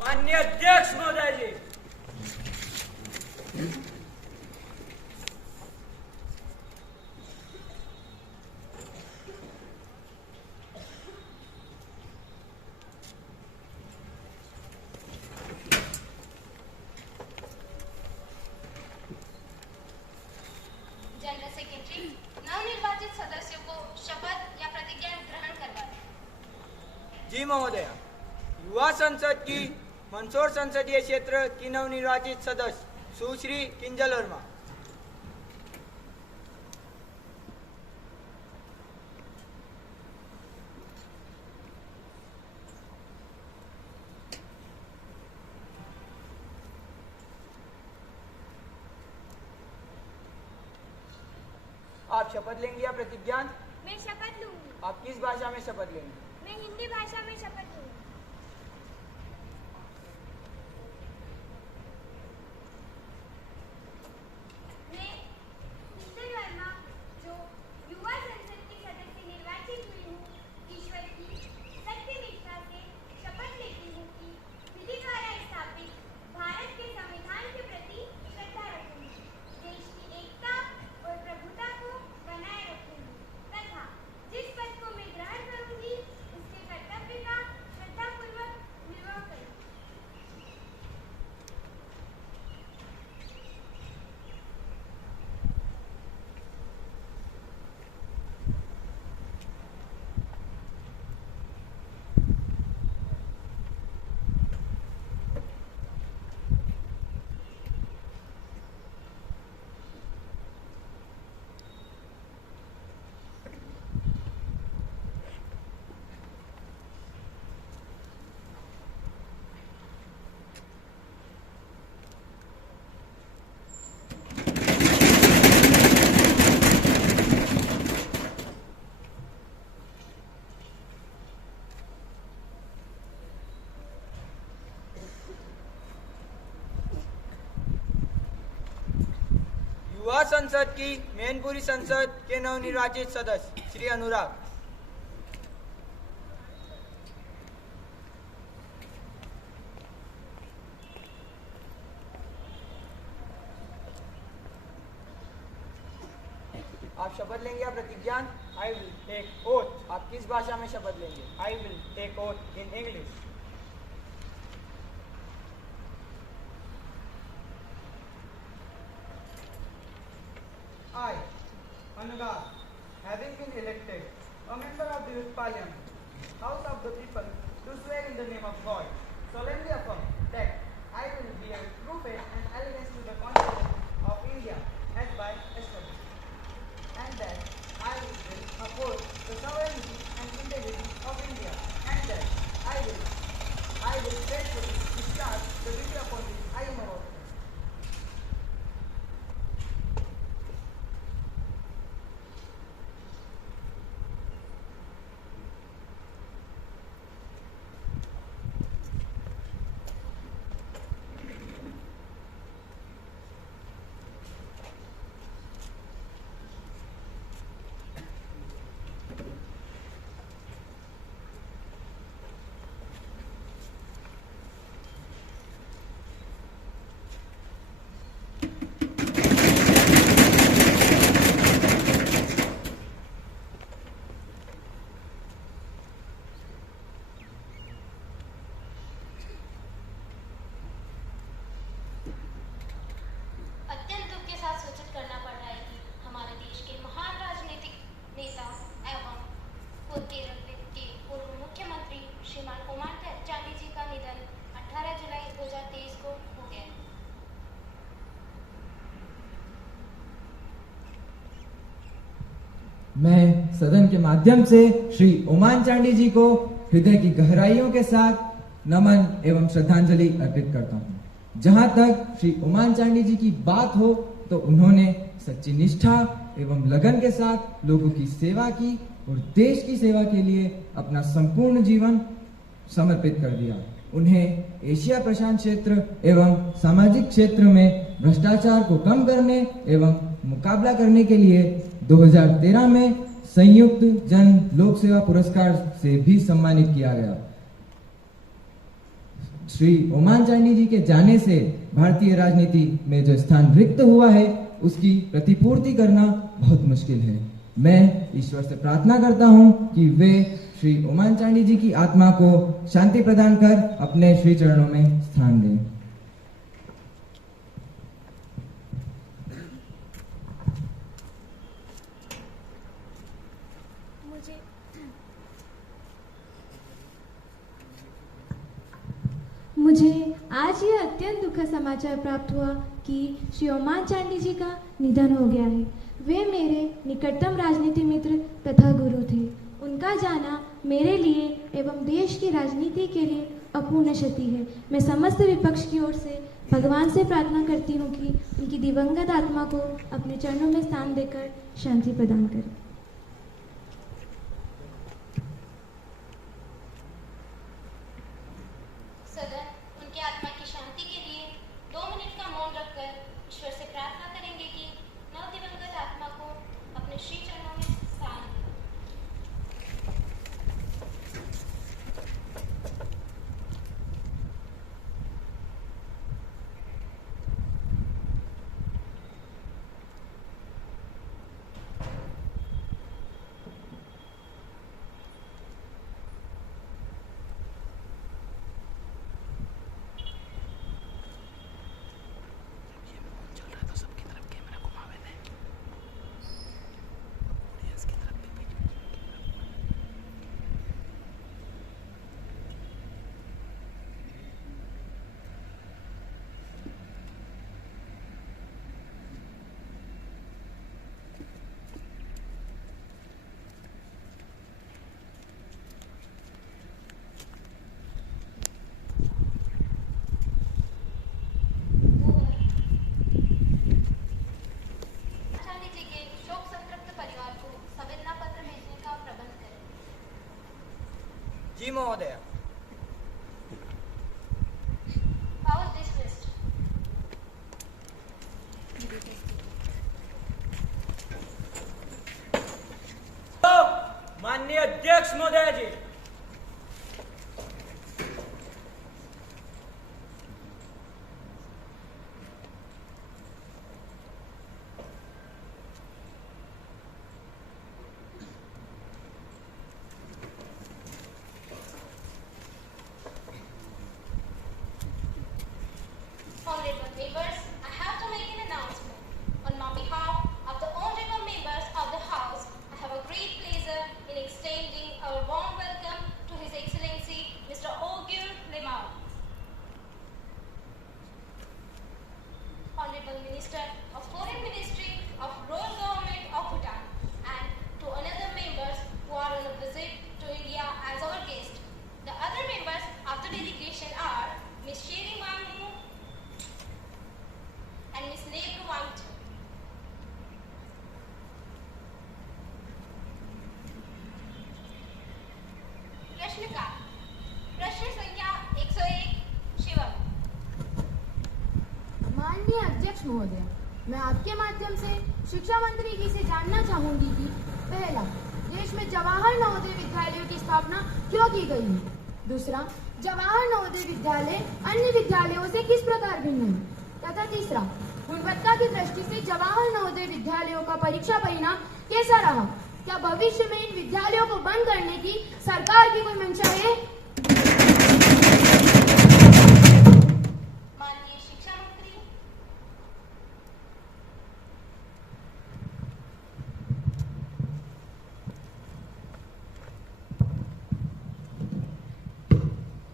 माननीय अध्यक्ष महोदय जी, जनरल सेक्रेटरी नवनिर्वाचित सदस्यों को शपथ या प्रतिज्ञा ग्रहण करवाएं। जी महोदय। युवा संसद की मंदसौर संसदीय क्षेत्र की नवनिर्वाचित सदस्य सुश्री किंजल वर्मा। आप शपथ लेंगे या प्रतिज्ञा? मैं शपथ लूंगी। आप किस भाषा में शपथ लेंगे? मैं हिंदी भाषा में शपथ लूंगी। मैं किंजल वर्मा, जो युवा संसद की सदस्य निर्वाचित हुई हूँ, ईश्वर की सत्यनिष्ठा से शपथ लेती हूँ कि विधि द्वारा स्थापित भारत के संविधान के प्रति श्रद्धा रखूंगी, देश की एकता और प्रभुता को बनाए रखूंगी तथा जिस पद को मैं ग्रहण करूंगी उसके कर्तव्य का श्रद्धापूर्वक निर्वाह करूंगी। युवा संसद की मैनपुरी संसद के नवनिर्वाचित सदस्य श्री अनुराग। आप शपथ लेंगे या प्रतिज्ञा? I will take oath. आप किस भाषा में शपथ लेंगे? I will take oath in English. I, Anurag, having been elected a member of the Youth Parliament, House of the People, do swear in the name of God, solemnly affirm that I will bear true faith and allegiance to the Constitution of India as by established, and that I will uphold the sovereignty and integrity of India, and that I will faithfully discharge the duty upon which I am about to. अत्यंत दुख के साथ सूचित करना पड़ रहा है कि हमारे देश के महान राजनीतिक नेता एवं केरल के पूर्व मुख्यमंत्री श्रीमान ओमान चांडी जी का निधन 18 जुलाई 2023 को हो गया है। मैं सदन के माध्यम से श्री ओमान चांडी जी को हृदय की गहराइयों के साथ नमन एवं श्रद्धांजलि अर्पित करता हूँ। जहाँ तक श्री ओमान चांडी जी की बात हो तो उन्होंने सच्ची निष्ठा एवं लगन के साथ लोगों की सेवा की और देश की सेवा के लिए अपना संपूर्ण जीवन समर्पित कर दिया। उन्हें एशिया प्रशांत क्षेत्र एवं सामाजिक क्षेत्र में भ्रष्टाचार को कम करने एवं मुकाबला करने के लिए 2013 में संयुक्त जन लोक सेवा पुरस्कार से भी सम्मानित किया गया। श्री ओमान चांडी जी के जाने से भारतीय राजनीति में जो स्थान रिक्त हुआ है उसकी प्रतिपूर्ति करना बहुत मुश्किल है। मैं ईश्वर से प्रार्थना करता हूं कि वे श्री ओमान चांडी जी की आत्मा को शांति प्रदान कर अपने श्री चरणों में स्थान दें। मुझे आज ये अत्यंत दुखद समाचार प्राप्त हुआ कि श्री ओमान चांडी जी का निधन हो गया है। वे मेरे निकटतम राजनीति मित्र तथा गुरु थे। उनका जाना मेरे लिए एवं देश की राजनीति के लिए अपूर्ण क्षति है। मैं समस्त विपक्ष की ओर से भगवान से प्रार्थना करती हूँ कि उनकी दिवंगत आत्मा को अपने चरणों में स्थान देकर शांति प्रदान करें। सदन उनकी आत्मा की शांति के लिए 2 मिनट का मौन रखकर ईश्वर से प्रार्थना करेंगे कि नवदिवंगत आत्मा को अपने श्री चरणों में स्थान दें। जी महोदय। Power dismissed. माननीय अध्यक्ष महोदय जी, Honorable members, I have to make an announcement. On my behalf of the honorable members of the House, I have a great pleasure in extending our warm welcome to His Excellency Mr. Ogyur Limau, Honorable Minister of Foreign Ministry of Royal Government of Bhutan, and to another members who are on a visit to India as our guest. The other members of the delegation are Ms. Sheri Wangmu and Ms. Nebru Wangtu. प्रश्नकाल प्रश्न संख्या 101 शिवम। माननीय अध्यक्ष महोदय, मैं आपके माध्यम से शिक्षा मंत्री जी से जानना चाहूंगी कि पहला, देश में जवाहर नवोदय विद्यालयों की स्थापना क्यों की गई है। दूसरा, जवाहर नवोदय विद्यालय अन्य विद्यालयों से किस प्रकार भिन्न है। तथा तीसरा, गुणवत्ता की दृष्टि से जवाहर नवोदय विद्यालयों का परीक्षा परिणाम कैसा रहा। क्या भविष्य में इन विद्यालयों को बंद करने की सरकार की कोई मंशा है। माननीय शिक्षा मंत्री।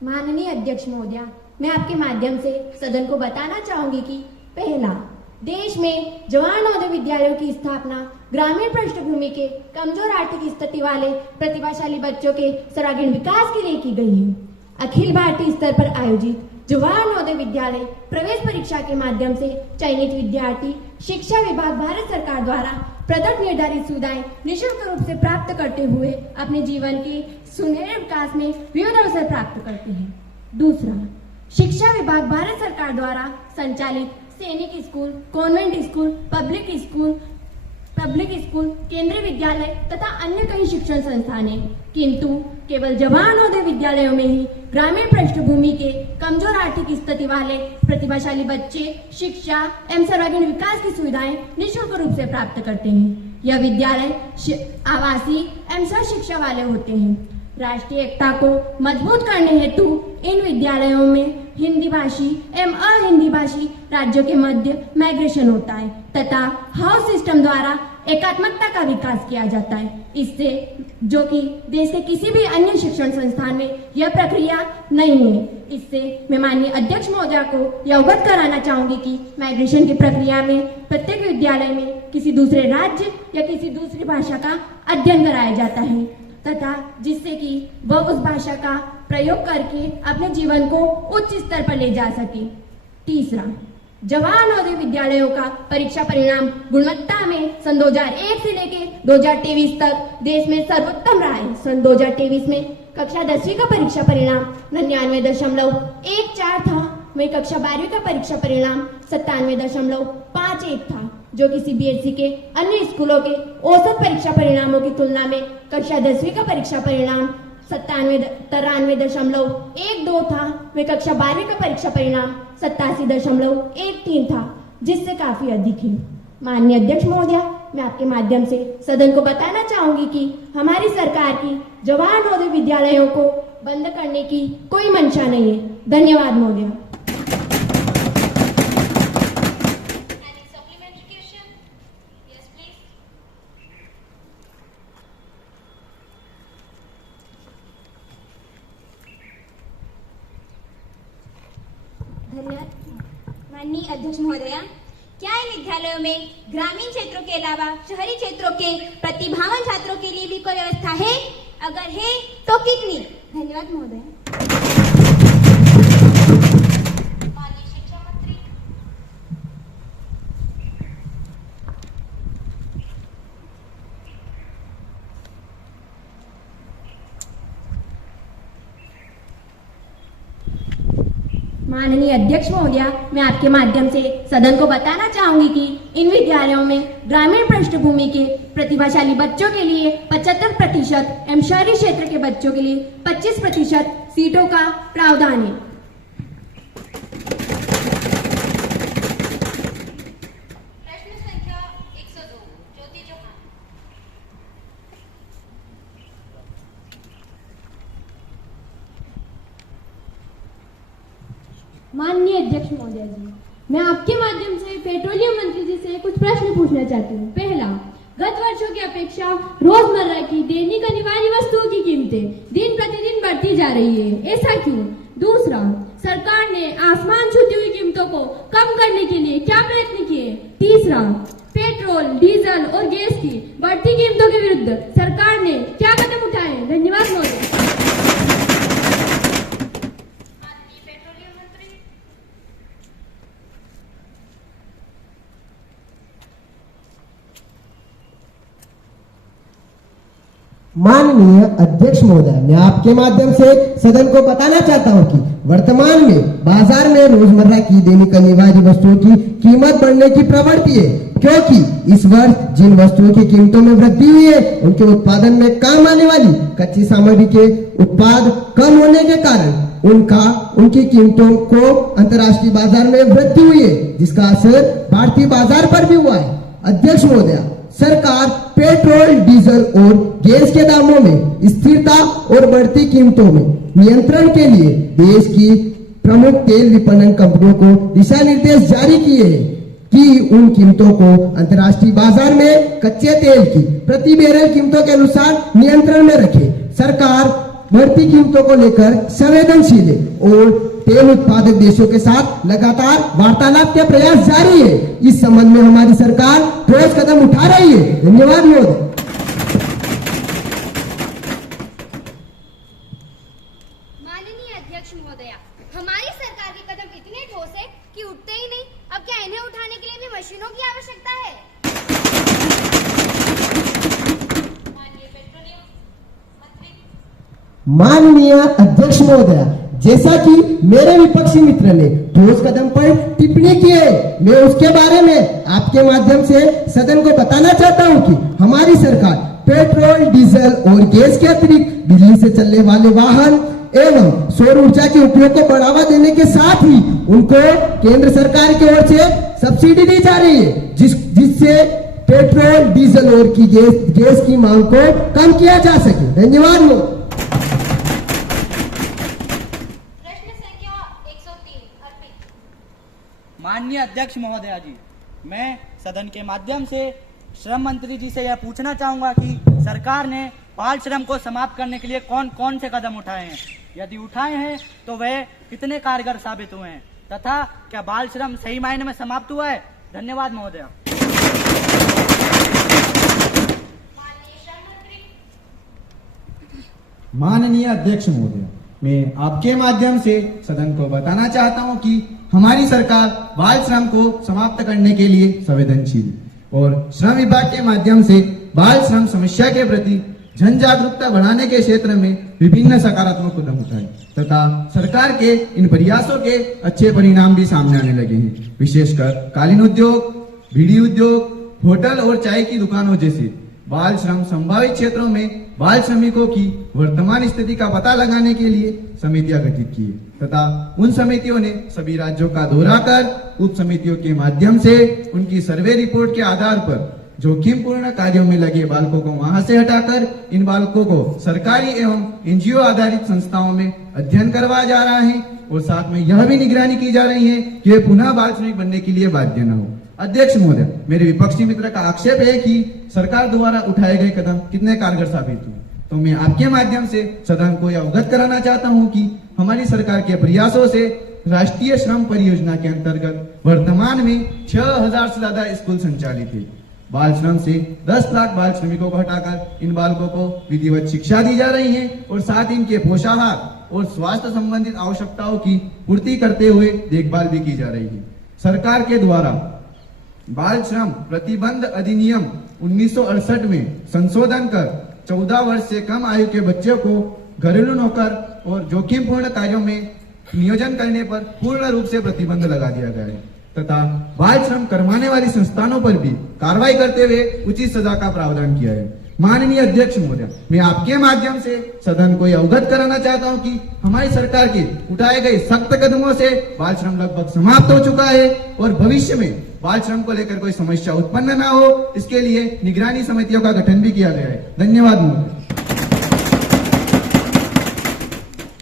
माननीय अध्यक्ष महोदया, मैं आपके माध्यम से सदन को बताना चाहूंगी कि पहला, देश में जवाहर नवोदय विद्यालयों की स्थापना ग्रामीण पृष्ठभूमि के कमजोर आर्थिक स्थिति वाले प्रतिभाशाली बच्चों के सर्वांगीण विकास के लिए की गई है। अखिल भारतीय स्तर पर आयोजित जवाहर नवोदय विद्यालय प्रवेश परीक्षा के माध्यम से चयनित विद्यार्थी शिक्षा विभाग भारत सरकार द्वारा प्रदत्त निर्धारित सुविधाएं निःशुल्क रूप से प्राप्त करते हुए अपने जीवन के सुनहरे विकास में विविध अवसर प्राप्त करते हैं। दूसरा, शिक्षा विभाग भारत सरकार द्वारा संचालित सैनिक school, convent school, public school public school, केंद्रीय विद्यालय तथा अन्य कई शिक्षण संस्थान हैं, किंतु केवल जवाहर नवोदय विद्यालयों में ही ग्रामीण पृष्ठभूमि के कमजोर आर्थिक स्थिति वाले प्रतिभाशाली बच्चे शिक्षा एवं सर्वांगीण विकास की सुविधाएं निःशुल्क रूप से प्राप्त करते हैं। यह विद्यालय आवासीय एवं सह शिक्षा वाले होते हैं। राष्ट्रीय एकता को मजबूत करने हेतु इन विद्यालयों में हिंदी भाषी एवं अहिंदी भाषी राज्यों के मध्य माइग्रेशन होता है तथा हाउस सिस्टम द्वारा एकात्मकता का विकास किया जाता है, इससे जो कि देश के किसी भी अन्य शिक्षण संस्थान में यह प्रक्रिया नहीं है। इससे मैं माननीय अध्यक्ष महोदया को यह अवगत कराना चाहूंगी कि माइग्रेशन की प्रक्रिया में प्रत्येक विद्यालय में किसी दूसरे राज्य या किसी दूसरी भाषा का अध्ययन कराया जाता है तथा जिससे कि वह उस भाषा का प्रयोग करके अपने जीवन को उच्च स्तर पर ले जा सके। तीसरा, जवाहर नवोदय विद्यालयों का परीक्षा परिणाम गुणवत्ता में सन 2001 से लेके 2023 तक देश में सर्वोत्तम रहा है। सन 2023 में कक्षा 10वीं का परीक्षा परिणाम 99.14 था, वहीं कक्षा 12वीं का परीक्षा परिणाम 97.51 था, जो कि सीबीएसई के अन्य स्कूलों के औसत परीक्षा परिणामों की तुलना में कक्षा 10वीं का परीक्षा परिणाम 93.12 था, वहीं कक्षा 12वीं का परीक्षा परिणाम 87.13 था, जिससे काफी अधिक है। माननीय अध्यक्ष महोदया, मैं आपके माध्यम से सदन को बताना चाहूंगी कि हमारी सरकार की जवाहर नवोदय विद्यालयों को बंद करने की कोई मंशा नहीं है। धन्यवाद महोदया। माननीय अध्यक्ष महोदया, क्या इन विद्यालयों में ग्रामीण क्षेत्रों के अलावा शहरी क्षेत्रों के प्रतिभावान छात्रों के लिए भी कोई व्यवस्था है? अगर है तो कितनी? धन्यवाद महोदय। माननीय शिक्षा मंत्री। माननीय अध्यक्ष महोदया, मैं आपके माध्यम से सदन को बताना चाहूंगी कि इन विद्यालयों में ग्रामीण पृष्ठभूमि के प्रतिभाशाली बच्चों के लिए 75% एवं शहरी क्षेत्र के बच्चों के लिए 25% सीटों का प्रावधान है। प्रश्न संख्या 102, ज्योति चौहान। माननीय अध्यक्ष महोदया जी, मैं आपके माध्यम से पेट्रोलियम मंत्री जी से कुछ प्रश्न पूछना चाहती हूँ। पहला, गत वर्षों की अपेक्षा रोजमर्रा की दैनिक अनिवार्य वस्तुओं की कीमतें दिन प्रतिदिन बढ़ती जा रही है, ऐसा क्यों? दूसरा, सरकार ने आसमान छूती हुई कीमतों को कम करने के लिए क्या प्रयत्न किए? तीसरा, पेट्रोल, डीजल और गैस की बढ़ती कीमतों के विरुद्ध सरकार ने क्या कदम उठाए? धन्यवाद महोदय। माननीय अध्यक्ष महोदय, मैं आपके माध्यम से सदन को बताना चाहता हूं कि वर्तमान में बाजार में रोजमर्रा की दैनिक अनिवार्य वस्तुओं की कीमत बढ़ने की प्रवृत्ति है, क्योंकि इस वर्ष जिन वस्तुओं की कीमतों में वृद्धि हुई है उनके उत्पादन में काम आने वाली कच्ची सामग्री के उत्पाद कम होने के कारण उनकी कीमतों को अंतर्राष्ट्रीय बाजार में वृद्धि हुई है, जिसका असर भारतीय बाजार पर भी हुआ है। अध्यक्ष महोदय, सरकार पेट्रोल, डीजल और गैस के दामों में स्थिरता और बढ़ती कीमतों में नियंत्रण के लिए देश की प्रमुख तेल विपणन कंपनियों को दिशा निर्देश जारी किए हैं कि उन कीमतों को अंतर्राष्ट्रीय बाजार में कच्चे तेल की प्रति बैरल कीमतों के अनुसार नियंत्रण में रखे। सरकार बढ़ती कीमतों को लेकर संवेदनशील है और तेल उत्पादक देशों के साथ लगातार वार्तालाप के प्रयास जारी है। इस संबंध में हमारी सरकार ठोस कदम उठा रही है। धन्यवाद महोदय। माननीय अध्यक्ष महोदया, हमारी सरकार के कदम इतने ठोस है कि उठते ही नहीं। अब क्या इन्हें उठाने के लिए भी मशीनों की आवश्यकता है? माननीय पेट्रोलियम मंत्री। माननीय अध्यक्ष महोदय, जैसा कि मेरे विपक्षी मित्र ने ठोस कदम पर टिप्पणी की है, मैं उसके बारे में आपके माध्यम से सदन को बताना चाहता हूं कि हमारी सरकार पेट्रोल, डीजल और गैस के अतिरिक्त बिजली से चलने वाले वाहन एवं सौर ऊर्जा के उपयोग को बढ़ावा देने के साथ ही उनको केंद्र सरकार की ओर से सब्सिडी दी जा रही है, जिससे पेट्रोल, डीजल और की गैस की मांग को कम किया जा सके। धन्यवाद। प्रश्न संख्या 103 अर्पित। माननीय अध्यक्ष महोदया जी, मैं सदन के माध्यम से श्रम मंत्री जी से यह पूछना चाहूंगा कि सरकार ने बाल श्रम को समाप्त करने के लिए कौन कौन से कदम उठाए हैं, यदि उठाए हैं तो वह कितने कारगर साबित हुए हैं, तथा क्या बाल श्रम सही मायने में समाप्त हुआ है। धन्यवाद महोदया। माननीय अध्यक्ष महोदय, मैं आपके माध्यम से सदन को बताना चाहता हूं कि हमारी सरकार बाल श्रम को समाप्त करने के लिए संवेदनशील और श्रम विभाग के माध्यम से बाल श्रम समस्या के प्रति जन जागरूकता बढ़ाने के क्षेत्र में विभिन्न सकारात्मक कदम उठाए तथा सरकार के इन प्रयासों के अच्छे परिणाम भी सामने आने लगे हैं। विशेषकर कालीन उद्योग, बीड़ी उद्योग, होटल और चाय की दुकानों जैसे बाल श्रम संभावित क्षेत्रों में बाल श्रमिकों की वर्तमान स्थिति का पता लगाने के लिए समितियां गठित की तथा उन समितियों ने सभी राज्यों का दौरा कर उप समितियों के माध्यम से उनकी सर्वे रिपोर्ट के आधार पर जोखिमपूर्ण कार्यों में लगे बालकों को वहां से हटाकर इन बालकों को सरकारी एवं एनजीओ आधारित संस्थाओं में अध्ययन करवाया जा रहा है और साथ में यह भी निगरानी की जा रही है कि वे पुनः बाल श्रमिक बनने के लिए बाध्य न हो। अध्यक्ष महोदय, मेरे विपक्षी मित्र का आक्षेप है कि सरकार द्वारा उठाए गए कदम कितने कारगर साबित हुए, तो मैं आपके माध्यम से सदन को यह अवगत कराना चाहता हूं कि हमारी सरकार के प्रयासों से राष्ट्रीय श्रम परियोजना के अंतर्गत वर्तमान में 6000 से ज्यादा स्कूल संचालित है। बाल श्रम से 10 लाख बाल श्रमिकों को हटाकर इन बालकों को विधिवत शिक्षा दी जा रही है और साथ ही इनके पोषाहार और स्वास्थ्य संबंधित आवश्यकताओं की पूर्ति करते हुए देखभाल भी की जा रही है। सरकार के द्वारा बाल श्रम प्रतिबंध अधिनियम 1968 में संशोधन कर 14 वर्ष से कम आयु के बच्चों को घरेलू नौकर और जोखिमपूर्ण कार्यों में नियोजन करने पर पूर्ण रूप से प्रतिबंध लगा दिया गया है तथा बाल श्रम करवाने वाली संस्थानों पर भी कार्रवाई करते हुए उचित सजा का प्रावधान किया है। माननीय अध्यक्ष महोदय, मैं आपके माध्यम से सदन को यह अवगत कराना चाहता हूं कि हमारी सरकार के उठाए गए सख्त कदमों से बाल श्रम लगभग समाप्त हो चुका है और भविष्य में बाल श्रम को लेकर कोई समस्या उत्पन्न न हो, इसके लिए निगरानी समितियों का गठन भी किया गया है। धन्यवाद महोदय।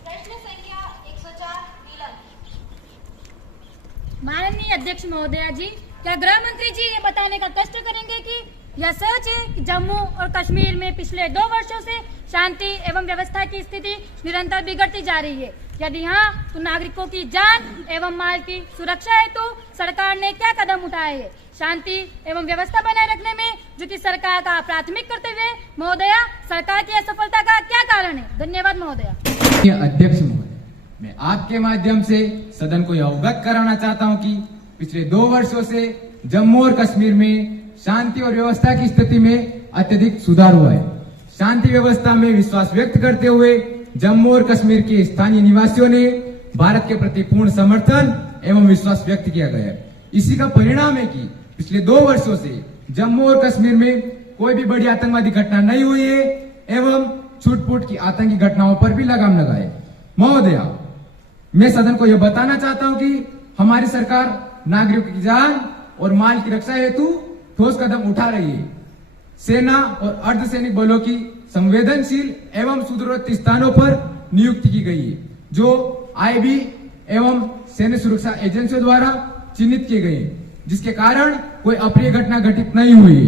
प्रश्न संख्या 104 नीलम। माननीय अध्यक्ष महोदया जी, क्या गृह मंत्री जी ये बताने का कष्ट करेंगे कि यह सच है कि जम्मू और कश्मीर में पिछले 2 वर्षों से शांति एवं व्यवस्था की स्थिति निरंतर बिगड़ती जा रही है? यदि हाँ, तो नागरिकों की जान एवं माल की सुरक्षा हेतु सरकार ने क्या कदम उठाए हैं शांति एवं व्यवस्था बनाए रखने में, जो कि सरकार का प्राथमिक कर्तव्य है? महोदया, सरकार की असफलता का क्या कारण है? धन्यवाद महोदया। अध्यक्ष महोदय, मैं आपके माध्यम से सदन को यह अवगत कराना चाहता हूं कि पिछले 2 वर्षों से जम्मू और कश्मीर में शांति और व्यवस्था की स्थिति में अत्यधिक सुधार हुआ है। शांति व्यवस्था में विश्वास व्यक्त करते हुए जम्मू और कश्मीर के स्थानीय निवासियों ने भारत के प्रति पूर्ण समर्थन एवं विश्वास व्यक्त किया गया है। इसी का परिणाम है कि पिछले 2 वर्षों से जम्मू और कश्मीर में कोई भी बड़ी आतंकवादी घटना नहीं हुई है एवं छूट-फूट की आतंकी घटनाओं पर भी लगाम लगाए। महोदया, मैं सदन को यह बताना चाहता हूं कि हमारी सरकार नागरिकों की जान और माल की रक्षा हेतु ठोस कदम उठा रही है। सेना और अर्धसैनिक बलों की संवेदनशील एवं सुदूरवर्ती स्थानों पर नियुक्ति की गई है, जो आईबी एवं सैन्य सुरक्षा एजेंसियों द्वारा चिन्हित किए गए, जिसके कारण कोई अप्रिय घटना घटित नहीं हुई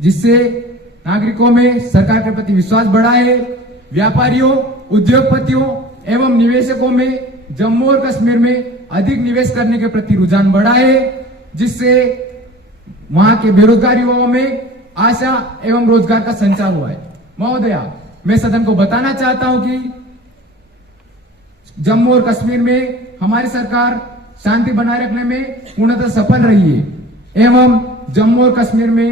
जिससे नागरिकों में सरकार के प्रति विश्वास बढ़ा है। व्यापारियों, उद्योगपतियों एवं निवेशकों में जम्मू और कश्मीर में अधिक निवेश करने के प्रति रुझान बढ़ा है, जिससे वहां के बेरोजगार युवाओं में आशा एवं रोजगार का संचार हुआ है। महोदया, मैं सदन को बताना चाहता हूं कि जम्मू और कश्मीर में हमारी सरकार शांति बनाए रखने में पूर्णतः सफल रही है एवं जम्मू और कश्मीर में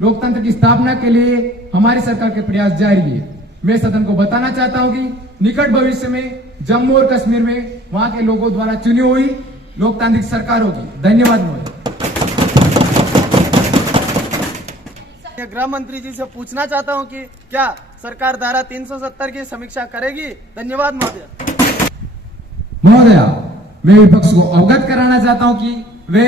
लोकतंत्र की स्थापना के लिए हमारी सरकार के प्रयास जारी है। मैं सदन को बताना चाहता हूं कि निकट भविष्य में जम्मू और कश्मीर में वहां के लोगों द्वारा चुनी हुई लोकतांत्रिक सरकार होगी। धन्यवाद महोदय। गृह मंत्री जी से पूछना चाहता हूं कि क्या सरकार धारा 370 की समीक्षा करेगी? धन्यवाद महोदय। महोदया, मैं विपक्ष को अवगत कराना चाहता हूं कि वे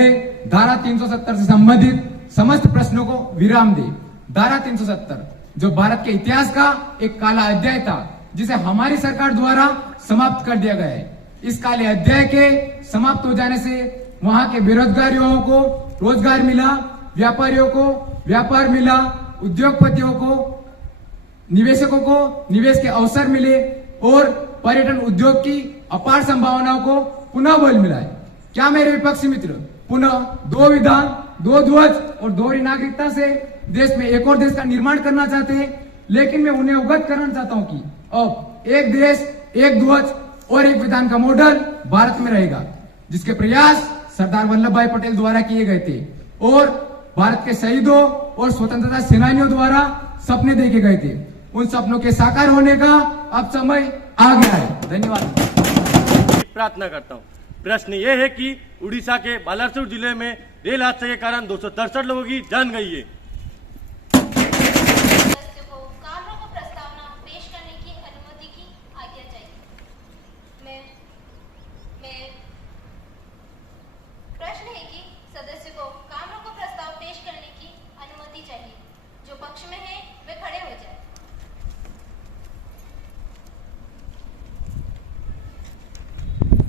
धारा 370 से संबंधित समस्त प्रश्नों को विराम दे। धारा 370 जो भारत के इतिहास का एक काला अध्याय था, जिसे हमारी सरकार द्वारा समाप्त कर दिया गया है। इस काले अध्याय के समाप्त हो जाने से वहां के बेरोजगार युवाओं को रोजगार मिला, व्यापारियों को व्यापार मिला, उद्योगपतियों को, निवेशकों को निवेश के अवसर मिले और पर्यटन उद्योग की अपार संभावनाओं को पुनः बल मिला है। क्या मेरे विपक्षी मित्र पुनः 2 विधान, 2 ध्वज और दोहरी नागरिकता से देश में एक और देश का निर्माण करना चाहते हैं? लेकिन मैं उन्हें अवगत कराना चाहता हूं कि अब एक देश, एक ध्वज और एक विधान का मॉडल भारत में रहेगा, जिसके प्रयास सरदार वल्लभ भाई पटेल द्वारा किए गए थे और भारत के शहीदों और स्वतंत्रता सेनानियों द्वारा सपने देखे गए थे। उन सपनों के साकार होने का अब समय आ गया है। धन्यवाद। प्रार्थना करता हूँ। प्रश्न ये है कि उड़ीसा के बालासोर जिले में रेल हादसे के कारण 263 लोगों की जान गई है। सदस्य को काम रोको प्रस्तावना पेश करने की अनुमति की आज्ञा चाहिए। मैं प्रश्न है कि सदस्य को काम रोको प्रस्ताव पेश करने की अनुमति चाहिए। जो पक्ष में है वे खड़े हो जाए।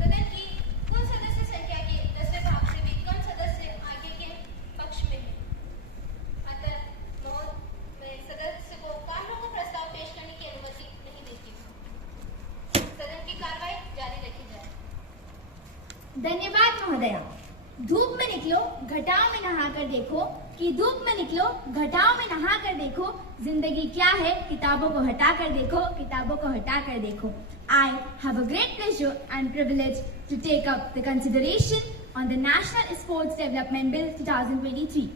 सदन की कुल सदस्य संख्या के 10वें भाग से भी कम सदस्य आगे के पक्ष में है। अतः मैं सदस्य को काम रोको प्रस्ताव पेश करने की अनुमति नहीं देती हूँ। सदन की कार्रवाई जारी रखी जाए। धन्यवाद महोदया। धूप में निकलो, घटाओं में नहाकर देखो कि धूप में निकलो, घटाओं में नहाकर देखो, जिंदगी क्या है किताबों को हटाकर देखो, किताबों को हटाकर देखो। I have a great pleasure and privilege to take up the consideration on the National Sports Development Bill 2023.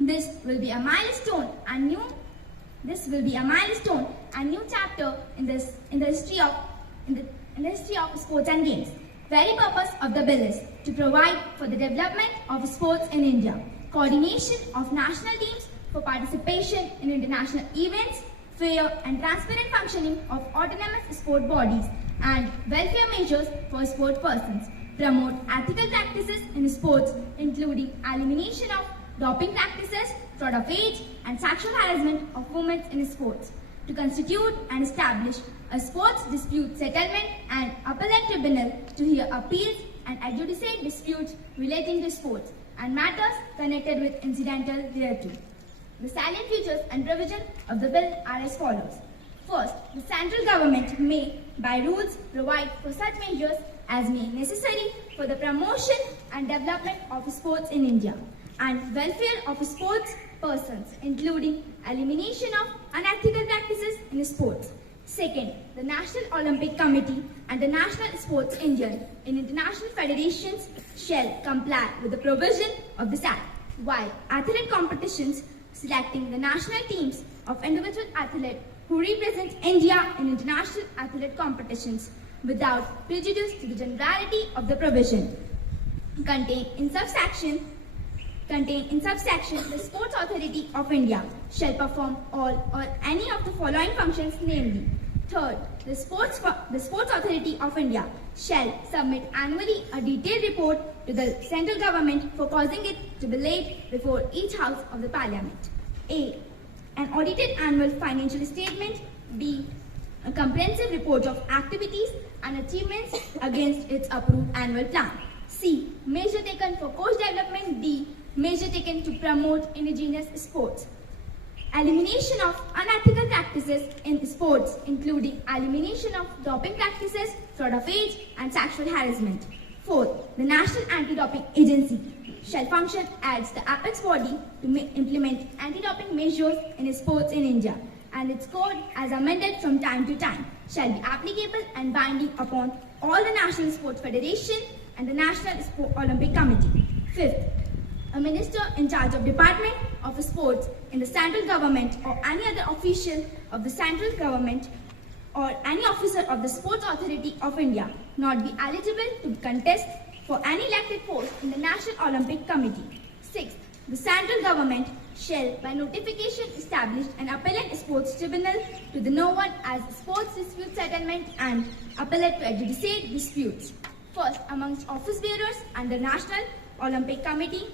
This will be a milestone and new chapter in the history of sports and games. Very purpose of the bill is to provide for the development of sports in India, coordination of national teams for participation in international events, fair and transparent functioning of autonomous sport bodies, and welfare measures for sport persons, promote ethical practices in sports, including elimination of doping practices, fraud of age, and sexual harassment of women in sports, to constitute and establish a sports dispute settlement and appellate tribunal to hear appeals and adjudicate disputes relating to sports and matters connected with incidental thereto. The salient features and provisions of the bill are as follows. First, the central government may, by rules, provide for such measures as may necessary for the promotion and development of sports in India and welfare of sports persons, including elimination of unethical practices in sports. Second, the National Olympic Committee and the National Sports Union in international federations shall comply with the provision of this Act, while athletic competitions selecting the national teams of individual athletes who represent India in international athletic competitions without prejudice to the generality of the provision contained in subsection, the Sports Authority of India shall perform all or any of the following functions, namely: third, the Sports Authority of India shall submit annually a detailed report to the central government for causing it to be laid before each house of the parliament. A. An audited annual financial statement. B. A comprehensive report of activities and achievements against its approved annual plan. C. Measure taken for coach development. D. Measure taken to promote indigenous sports. Elimination of unethical practices in sports, including elimination of doping practices, fraud of age, and sexual harassment. Fourth, the National Anti-Doping Agency shall function as the apex body to implement anti-doping measures in sports in India, and its code, as amended from time to time, shall be applicable and binding upon all the national sports federation and the National Olympic Committee. Fifth, a minister in charge of Department of Sports in the central government or any other official of the central government or any officer of the Sports Authority of India not be eligible to contest for any elected post in the National Olympic Committee. Sixth, the central government shall by notification establish an appellate sports tribunal to the known as Sports Dispute Settlement and appellate to adjudicate disputes. First, amongst office bearers and the National Olympic Committee.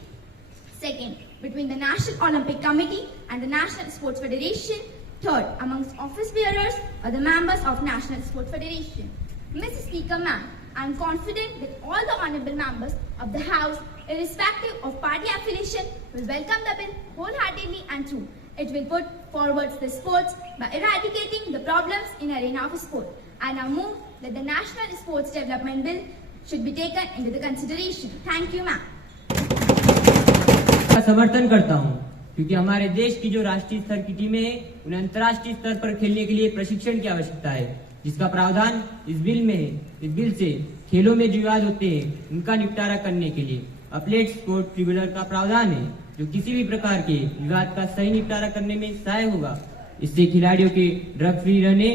Second, between the National Olympic Committee and the National Sports Federation. Third, amongst office bearers or the members of National Sports Federation. Mr. Speaker, ma'am, I am confident that all the honorable members of the House, irrespective of party affiliation, will welcome the bill wholeheartedly and true. It will put forward the sports by eradicating the problems in arena of sport. I now move that the National Sports Development Bill should be taken into the consideration. Thank you, ma'am. का समर्थन करता हूं, क्योंकि हमारे देश की जो राष्ट्रीय स्तर की टीमें हैं उन्हें अंतर्राष्ट्रीय स्तर पर खेलने के लिए प्रशिक्षण की आवश्यकता है, जिसका प्रावधान इस बिल में है। इस बिल से खेलों में जो विवाद होते हैं उनका निपटारा करने के लिए अपलेट स्पोर्ट ट्रिब्यूनल का प्रावधान है, जो किसी भी प्रकार के विवाद का सही निपटारा करने में सहायक होगा। इससे खिलाड़ियों के ड्रग फ्री रहने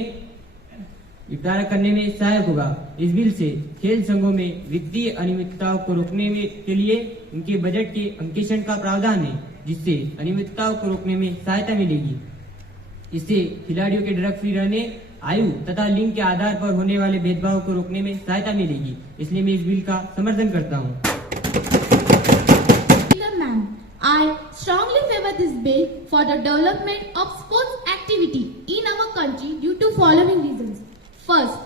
निपटारा करने में सहायक होगा। इस बिल से खेल संघों में वित्तीय अनियमितताओं को रोकने के लिए उनके बजट के अंकेक्षण का प्रावधान है, जिससे अनियमितताओं को रोकने में सहायता मिलेगी। इससे खिलाड़ियों के ड्रग फ्री रहने, आयु तथा लिंग के आधार पर होने वाले भेदभाव को रोकने में सहायता मिलेगी। इसलिए मैं इस बिल का समर्थन करता हूँ। I strongly favor this bill for the development of sports activity in our country due to following reasons. First,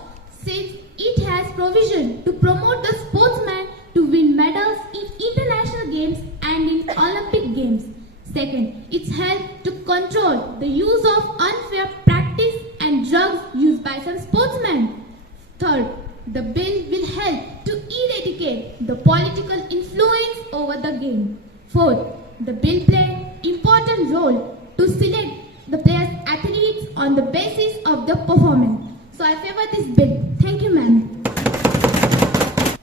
since it has provision to promote the sportsman to win medals in international games and in Olympic games. Second, it's helped to control the use of unfair practice and drugs used by some sportsmen. Third, the bill will help to eradicate the political influence over the game. Fourth, the bill plays important role to select the players athletes on the basis of the performance. So I favor this bill. Thank you, ma'am.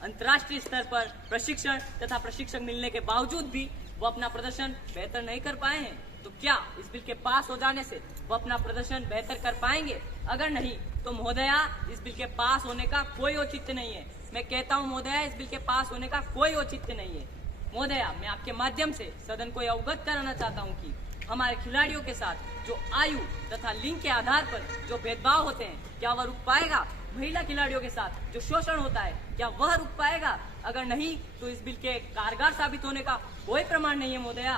अंतर्राष्ट्रीय स्तर पर प्रशिक्षण तथा प्रशिक्षण मिलने के बावजूद भी वो अपना प्रदर्शन बेहतर नहीं कर पाए हैं, तो क्या इस बिल के पास हो जाने से वो अपना प्रदर्शन बेहतर कर पाएंगे? अगर नहीं तो महोदया, इस बिल के पास होने का कोई औचित्य नहीं है। मैं कहता हूँ महोदया, इस बिल के पास होने का कोई औचित्य नहीं है। महोदया, मैं आपके माध्यम से सदन को अवगत कराना चाहता हूँ कि हमारे खिलाड़ियों के साथ जो आयु तथा लिंग के आधार पर जो भेदभाव होते हैं, क्या वह रुक पाएगा? महिला खिलाड़ियों के साथ जो शोषण होता है, क्या वह रुक पाएगा? अगर नहीं तो इस बिल के कारगर साबित होने का कोई प्रमाण नहीं है। महोदया,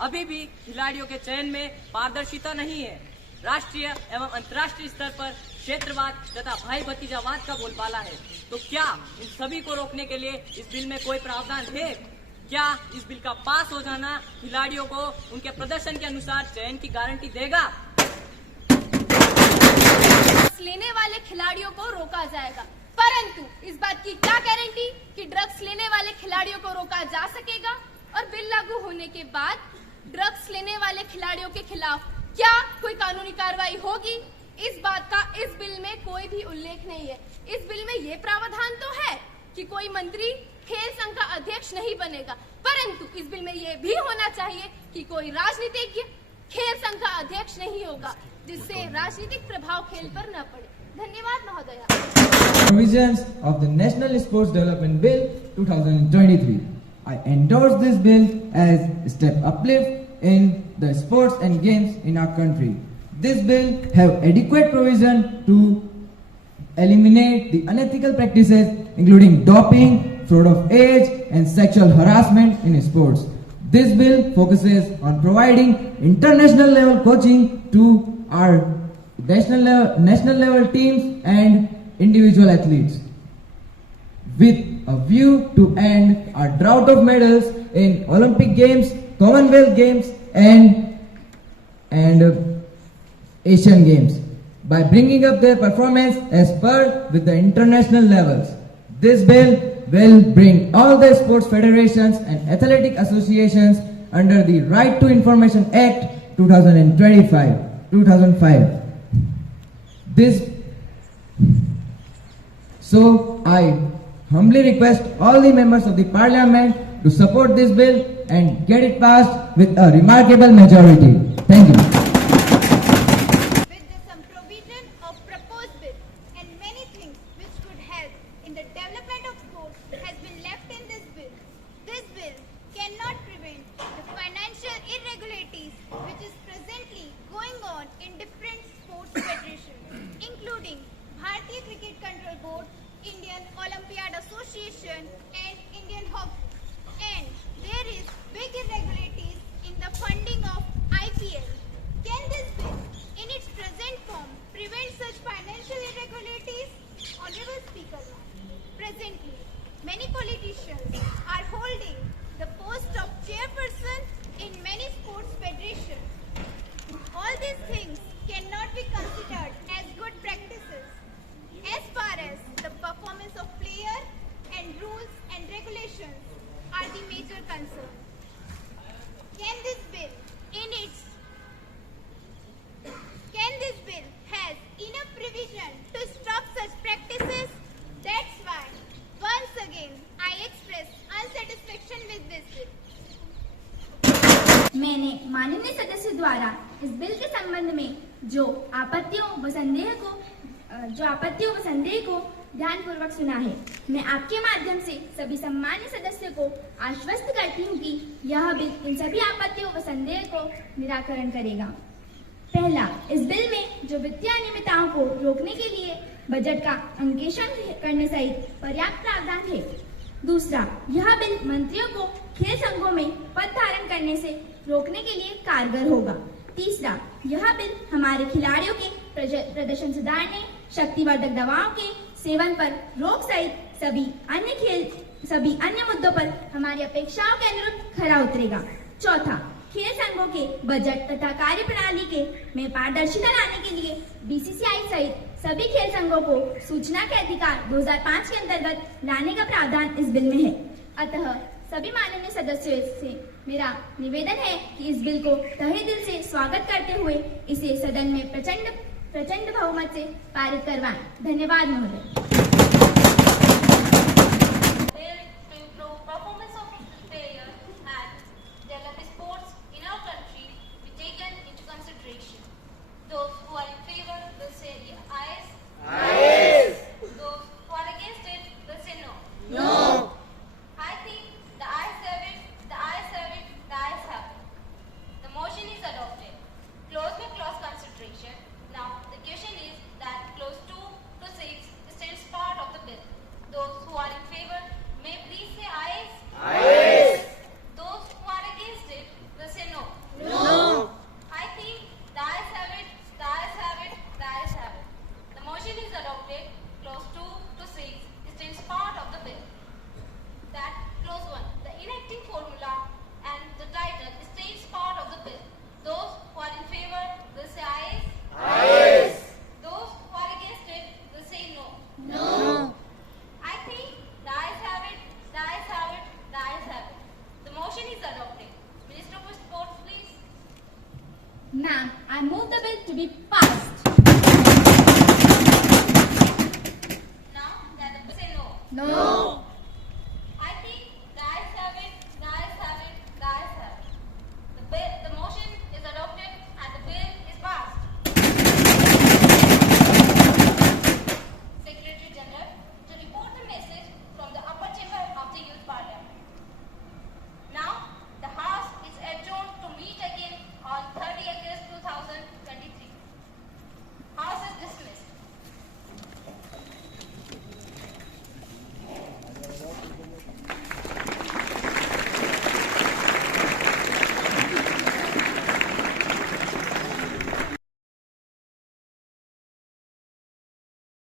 अभी भी खिलाड़ियों के चयन में पारदर्शिता नहीं है। राष्ट्रीय एवं अंतर्राष्ट्रीय स्तर पर क्षेत्रवाद तथा भाई भतीजावाद का बोलबाला है, तो क्या इन सभी को रोकने के लिए इस बिल में कोई प्रावधान है? क्या इस बिल का पास हो जाना खिलाड़ियों को उनके प्रदर्शन के अनुसार चयन की गारंटी देगा? लेने वाले खिलाड़ियों को रोका जाएगा, परंतु इस बात की क्या गारंटी कि ड्रग्स लेने वाले खिलाड़ियों को रोका जा सकेगा? और बिल लागू होने के बाद ड्रग्स लेने वाले खिलाड़ियों के खिलाफ क्या कोई कानूनी कार्रवाई होगी? इस बात का इस बिल में कोई भी उल्लेख नहीं है। इस बिल में ये प्रावधान तो है कि कोई मंत्री खेल संघ का अध्यक्ष नहीं बनेगा, परंतु इस बिल में ये भी होना चाहिए कि कोई राजनीतिज्ञ खेल संघ का अध्यक्ष नहीं होगा, जिससे राजनीतिक प्रभाव खेल पर न पड़े। धन्यवाद महोदया। Provisions of the National Sports Development Bill 2023. I endorse this bill as a step uplift in the sports and games in our country. This bill have adequate provision to eliminate the unethical practices including doping, fraud of age and sexual harassment in sports. This bill focuses on providing international level coaching to our national level teams and individual athletes, with a view to end our drought of medals in Olympic Games, Commonwealth Games and Asian Games by bringing up their performance as per with the international levels. This bill will bring all the sports federations and athletic associations under the Right to Information Act 2005. So I humbly request all the members of the Parliament to support this bill and get it passed with a remarkable majority. Thank you. With some provision of proposed bill and many things which could help in the development of sports has been left in this bill. This bill cannot prevent the financial irregularities which is presently going on in different sports federations, including Bharatiya Cricket Control Board, Indian Olympiad Association and Indian Hockey. And there is big irregularities in the funding of IPL. Can this bill in its present form prevent such financial irregularities? Honorable Speaker, presently many politicians are holding the post of chairperson in many sports federations. All these things cannot be considered as good practices as far as the performance of player and rules and regulations are the major concern. Can this bill has enough provision to stop such practices? That's why once again I express unsatisfaction with this bill. मैंने माननीय सदस्य द्वारा इस bill के संबंध में जो आपत्तियों व संदेह को ध्यानपूर्वक सुना है। मैं आपके माध्यम से सभी सम्मानित सदस्यों को आश्वस्त करती हूँ कि यह बिल इन सभी आपत्तियों व संदेह को निराकरण करेगा। पहला, इस बिल में जो वित्तीय अनियमितताओं को रोकने के लिए बजट का अंकेक्षण करने सहित पर्याप्त प्रावधान है। दूसरा, यह बिल मंत्रियों को खेल संघों में पद धारण करने से रोकने के लिए कारगर होगा। तीसरा, यह बिल हमारे खिलाड़ियों के प्रदर्शन सुधारने, शक्तिवर्धक दवाओं के सेवन पर रोक सहित सभी अन्य मुद्दों पर हमारी अपेक्षाओं के अनुरूप खरा उतरेगा। चौथा, खेल संघों के बजट तथा कार्य प्रणाली में पारदर्शिता लाने के लिए बीसीसीआई सहित सभी खेल संघों को सूचना के अधिकार 2005 के अंतर्गत लाने का प्रावधान इस बिल में है। अतः सभी माननीय सदस्यों से मेरा निवेदन है कि इस बिल को तहे दिल से स्वागत करते हुए इसे सदन में प्रचंड बहुमत से पारित करवाएं। धन्यवाद महोदय। Those who are in favor will say ayes. Ayes. Those who are against it will say no. No. I think the ayes have it, the ayes have it, the ayes have it. The motion is adopted. Clause by clause consideration. Now the question is that clause 2 to 6 still part of the bill. Those who are in favor may please say ayes. Ayes. Those who are against it will say no. No. I think the ayes have it. The ayes have it. The ayes have it. The motion is adopted. Clause 2 to 6 is part of the bill. That clause 1, the enacting formula and the title is part of the bill. Those who are in favor will say ayes. Ayes. Those who are against it will say no. No. I think the ayes have it. The ayes have it. The ayes have it. The motion is adopted. Minister for Sports, please. Ma'am, I move the bill to be passed. Now, that the say no. No.